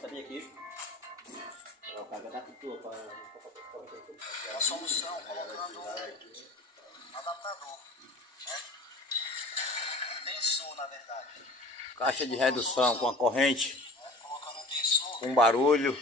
sabia que o cara dá tudo para a solução colocando um adaptador, né? Um tensor, na verdade. Caixa de redução com a corrente, Colocando um tensor. com barulho.